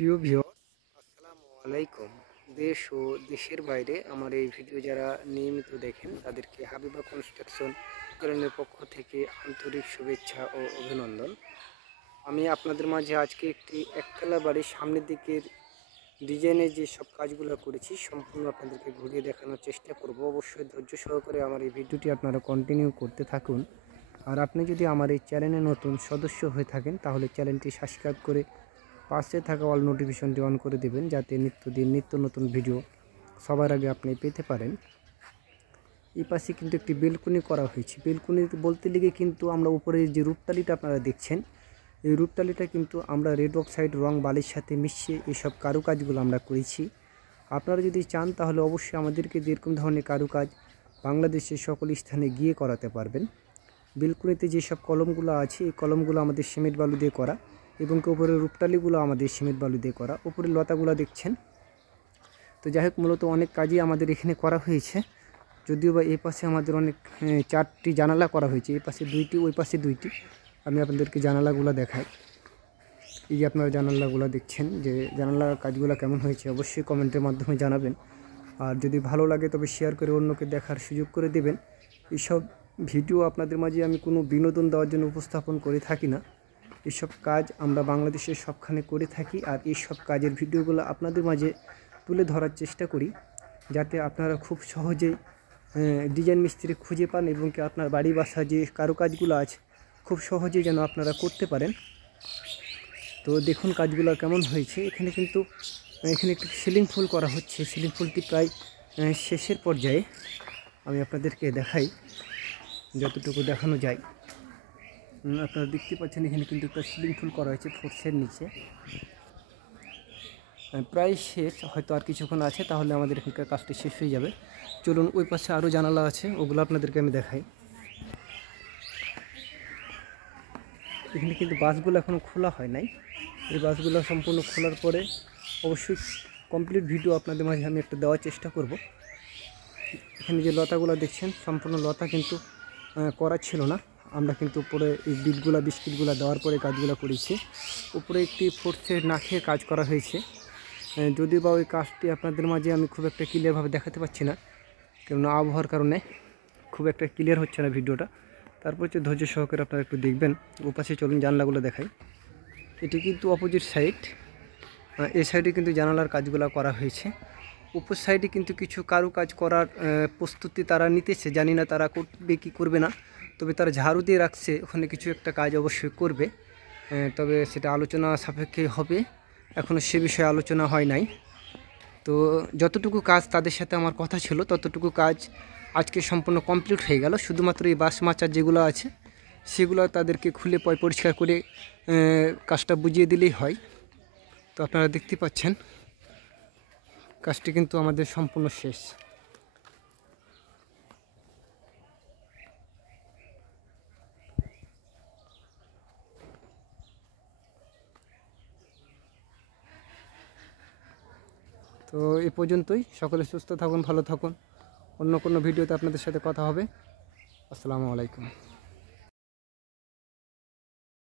প্রিয় ভিউয়ার্স, আসসালামু আলাইকুম। দেশ ও দেশের বাইরে আমার এই ভিডিও যারা নিয়মিত দেখেন তাদেরকে হাবিবা কনস্ট্রাকশন চ্যানেলের পক্ষ থেকে আন্তরিক শুভেচ্ছা ও অভিনন্দন। আমি আপনাদের মাঝে আজকে একটি একতলা বাড়ির সামনের দিকের ডিজাইনের যে সব কাজগুলো করেছি সম্পূর্ণ আপনাদেরকে ঘুরিয়ে দেখানোর চেষ্টা করব। অবশ্যই ধৈর্য সহকারে আমার এই ভিডিওটি আপনারা কন্টিনিউ করতে থাকুন। আর আপনি যদি আমার এই চ্যানেলে নতুন সদস্য হয়ে থাকেন তাহলে চ্যানেলটি সাবস্ক্রাইব করে পাশে থাকা অল নোটিফিকেশনটি অন করে দেবেন, যাতে নিত্য নতুন ভিডিও সবার আগে আপনি পেতে পারেন। এই পাশে কিন্তু একটি বেলকনি করা হয়েছে। বেলকনি বলতে লিগে কিন্তু আমরা উপরে যে রূপটালিটা আপনারা দেখছেন, এই রূপটালিটা কিন্তু আমরা রেড অক্সাইড রং বালির সাথে মিশিয়ে এইসব কারুকাজগুলো আমরা করেছি। আপনারা যদি চান তাহলে অবশ্যই আমাদেরকে যেরকম ধরনের কারুকাজ বাংলাদেশের সকল স্থানে গিয়ে করাতে পারবেন। বেলকনিতে যেসব কলমগুলো আছে এই কলমগুলো আমাদের সিমেন্ট বালু দিয়ে করা, এবং উপরের রূপটালিগুলো আমাদের সিমেন্ট বালু দিয়ে করা। উপরের লতাগুলো দেখছেন। তো যাই হোক, মূলত অনেক কাজই আমাদের এখানে করা হয়েছে। যদিও বা এই পাশে আমাদের অনেক 4টি জানালা করা হয়েছে, এই পাশে 2টি, ওই পাশে 2টি। আমি আপনাদেরকে জানালাগুলো দেখাই। এই যে আপনারা জানালাগুলো দেখছেন, যে জানালার কাজগুলো কেমন হয়েছে অবশ্যই কমেন্টের মাধ্যমে জানাবেন। আর যদি ভালো লাগে তবে শেয়ার করে অন্যকে দেখার সুযোগ করে দেবেন। এইসব ভিডিও আপনাদের মাঝে আমি কোনো বিনোদন দেওয়ার জন্য উপস্থাপন করে থাকি না। এইসব কাজ আমরা বাংলাদেশের সবখানে করে থাকি, আর এইসব কাজের ভিডিওগুলো আপনাদের মাঝে তুলে ধরার চেষ্টা করি, যাতে আপনারা খুব সহজেই ডিজাইন মিস্ত্রি খুঁজে পান এবং কি আপনার বাড়ি বাসা যে কারুকাজগুলো আছে খুব সহজেই যেন আপনারা করতে পারেন। তো দেখুন কাজগুলো কেমন হয়েছে। এখানে কিন্তু এখানে একটি সিলিং ফুল করা হচ্ছে। সিলিং ফুলটি প্রায় শেষের পর্যায়ে। আমি আপনাদেরকে দেখাই যতটুকু দেখানো যায়। আপনারা দেখতে পাচ্ছেন এখানে কিন্তু একটা সিলিং ফুল করা হয়েছে ফোর্সের নিচে। প্রায় শেষ, হয়তো আর কিছুক্ষণ আছে, তাহলে আমাদের এখানকার কাজটি শেষ হয়ে যাবে। চলুন ওই পাশে আরও জানালা আছে, ওগুলো আপনাদেরকে আমি দেখাই। এখানে কিন্তু বাসগুলো এখনও খোলা হয় নাই। এই বাসগুলো সম্পূর্ণ খোলার পরে অবশ্যই কমপ্লিট ভিডিও আপনাদের মাঝে আমি একটা দেওয়ার চেষ্টা করব। এখানে যে লতাগুলো দেখছেন সম্পূর্ণ লতা কিন্তু করা ছিল না। আমরা কিন্তু উপরে এই বিস্কিটগুলো দেওয়ার পরে কাজগুলো করেছি। উপরে একটি ফোর্সের নাকের কাজ করা হয়েছে। যদিও বা ওই কাজটি আপনাদের মাঝে আমি খুব একটা ক্লিয়ারভাবে দেখাতে পারছি না, কেননা আবহাওয়ার কারণে খুব একটা ক্লিয়ার হচ্ছে না ভিডিওটা। তারপর হচ্ছে ধৈর্য সহকারে আপনারা একটু দেখবেন। ওপাশে চলুন জানলাগুলো দেখাই। এটি কিন্তু অপোজিট সাইড। এই সাইডে কিন্তু জানালার কাজগুলো করা হয়েছে। উপর সাইডে কিন্তু কিছু কাজ করার প্রস্তুতি তারা নিতেছে, জানি না তারা করবে কি করবে না, তবে তারা ঝাড়ু দিয়ে রাখছে, ওখানে কিছু একটা কাজ অবশ্যই করবে। তবে সেটা আলোচনা সাপেক্ষে হবে, এখনও সে বিষয়ে আলোচনা হয় নাই। তো যতটুকু কাজ তাদের সাথে আমার কথা ছিল ততটুকু কাজ আজকে সম্পূর্ণ কমপ্লিট হয়ে গেল। শুধুমাত্র এই বাঁশ মাচার যেগুলো আছে সেগুলো তাদেরকে খুলে পরিষ্কার করে কাজটা বুঝিয়ে দিলেই হয়। তো আপনারা দেখতে পাচ্ছেন কাজটি কিন্তু আমাদের সম্পূর্ণ শেষ। তো এই পর্যন্তই। সকলে সুস্থ থাকুন, ভালো থাকুন। অন্য কোনো ভিডিওতে আপনাদের সাথে কথা হবে। আসসালামু আলাইকুম।